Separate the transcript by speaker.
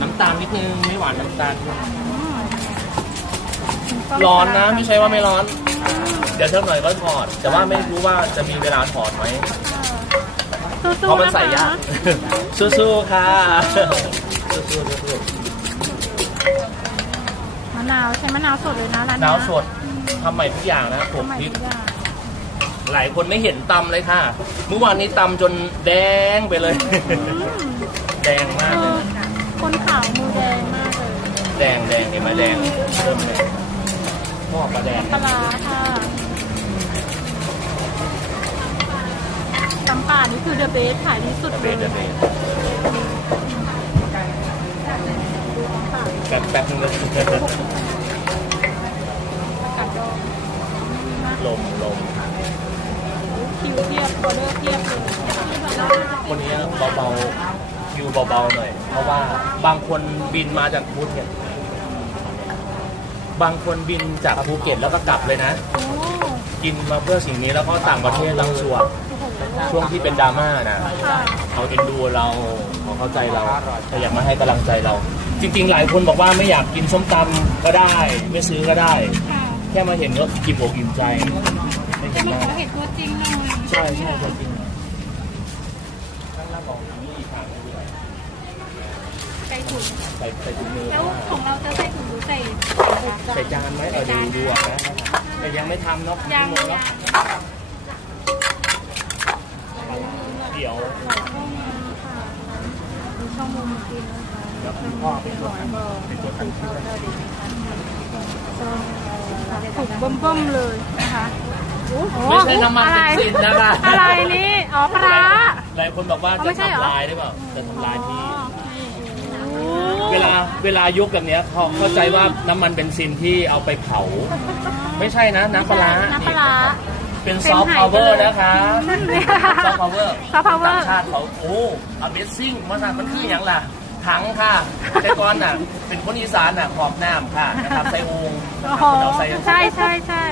Speaker 1: น้ำตาลนิดนึงไม่หวานน้ำตาล
Speaker 2: อืม
Speaker 1: ร้อนนะไม่ใช่ว่าไม่ร้อน เดี๋ยวเท่าหน่อยก็ถอด แต่ว่าไม่รู้ว่าจะมีเวลาถอดไหม
Speaker 2: สู้
Speaker 1: เพราะ
Speaker 2: ๆ
Speaker 1: มัน
Speaker 2: นะ
Speaker 1: ใส่
Speaker 2: คะ
Speaker 1: ยากสู้ๆค่ะสู้ๆสู้
Speaker 2: มะนาวใช้มะนาวสดเลยนะร้าน
Speaker 1: ๆ
Speaker 2: เนี้ย
Speaker 1: น้ำสดทำใหม่ทุกอย่างนะผม
Speaker 2: ทำไม
Speaker 1: พริก
Speaker 2: ทุกอย่าง
Speaker 1: หลายคนไม่เห็นตำเลยค่ะ เมื่อวานนี้ตำจนแดงไปเลย
Speaker 2: อืม
Speaker 1: แดงมาก
Speaker 2: เอ
Speaker 1: เล
Speaker 2: อย คนขาวมือแดงมากเลย
Speaker 1: แดงแดงเห็นไหมแดงเริ่มเลยหม้อปลาแดง
Speaker 2: ปลาร้าค่ะตำป่านี่คือเดอะเบสขายที่สุด
Speaker 1: เดอะ
Speaker 2: เล
Speaker 1: เบ
Speaker 2: ย
Speaker 1: สเดอะเบสแป๊บแป๊บนึงเลย
Speaker 2: กัดดอง
Speaker 1: ลมลม
Speaker 2: คิวเทียบออเดอร์เทียบเลย
Speaker 1: วันนี้เบาๆ คิวเบาๆหน่อย เพราะว่าบางคนบินมาจากภูเก็ตบางคนบินจากภูเก็ตแล้วก็กลับเลยนะ
Speaker 2: โอ้
Speaker 1: กินมาเพื่อสิ่งนี้แล้วก็ต่างประเทศบางส่วน
Speaker 2: โห
Speaker 1: ช่วงที่เป็นดราม่านะ
Speaker 2: ค่ะ
Speaker 1: เขาเอ็นดูเราเขาเข้าใจเราแต่อยากมาให้กำลังใจเรา จริง ๆ หลายคนบอกว่าไม่อยากกินส้มตำก็ได้ ไม่ซื้อก็ได้
Speaker 2: ค่ะ
Speaker 1: แค่มาเห็นก็กินอกอิ่มใจไม่เห็
Speaker 2: ให้
Speaker 1: น
Speaker 2: มัน
Speaker 1: มาก
Speaker 2: เขาเห็นตัวจริงหน่อย
Speaker 1: ใช่ใช่ตัวจริง
Speaker 2: ใส่ถุง
Speaker 1: ใส่ใส่ถุงมือ
Speaker 2: แล้วของเราจะใส่ถุงหรือใส่
Speaker 1: ใส่จานไหมเออดูดูอะนะแต่ยังไม่ทำเนาะ
Speaker 2: ยัง
Speaker 1: เนาะ
Speaker 2: ยัง
Speaker 1: เดี๋ยว
Speaker 2: หลายช่องมาค่ะมีช่องมุมกินนะคะ
Speaker 1: แล้วคุณพ่อเป็นตัว
Speaker 2: แล้วก็
Speaker 1: เป็นตัวทำคลิป
Speaker 2: ช่องถุงเบิ่มๆเลยนะคะโอ้โห
Speaker 1: ไม่ใช่น้ำมัน
Speaker 2: อะไร
Speaker 1: เบนซินนะคะ
Speaker 2: อะไรนี่ อ๋อปลาร้า
Speaker 1: หลายคนบอกว่า
Speaker 2: อ๋อไม่
Speaker 1: จะ
Speaker 2: ใช่เหรอ
Speaker 1: ทำลายหรือเปล่าจะทำลายที่
Speaker 2: โอ้
Speaker 1: เวลาเวลายกแบบเนี้ยเขาเข้าใจว่าน้ำมันเบนซินที่เอาไปเผา ไม่ใช่นะ น้ำปลาร้า
Speaker 2: น้ำปลาร้า
Speaker 1: เป็น
Speaker 2: เป็น
Speaker 1: ซอฟต์
Speaker 2: ไฮ
Speaker 1: พาวเวอ
Speaker 2: ไป
Speaker 1: ร์
Speaker 2: เลย
Speaker 1: นะคะซอฟต์พาวเวอร์
Speaker 2: Soft power
Speaker 1: ต่างชาติเขาโอ้ Amazing มันน่ะมันคืออย่างล่ะ ถังค่ะ แต่ก่อนน่ะ เป็นคนอีสานน่ะขอบน้ำค่ะนะครับใส่โอง
Speaker 2: โอ้โห
Speaker 1: เราใส่
Speaker 2: ใช่ใช่ใช่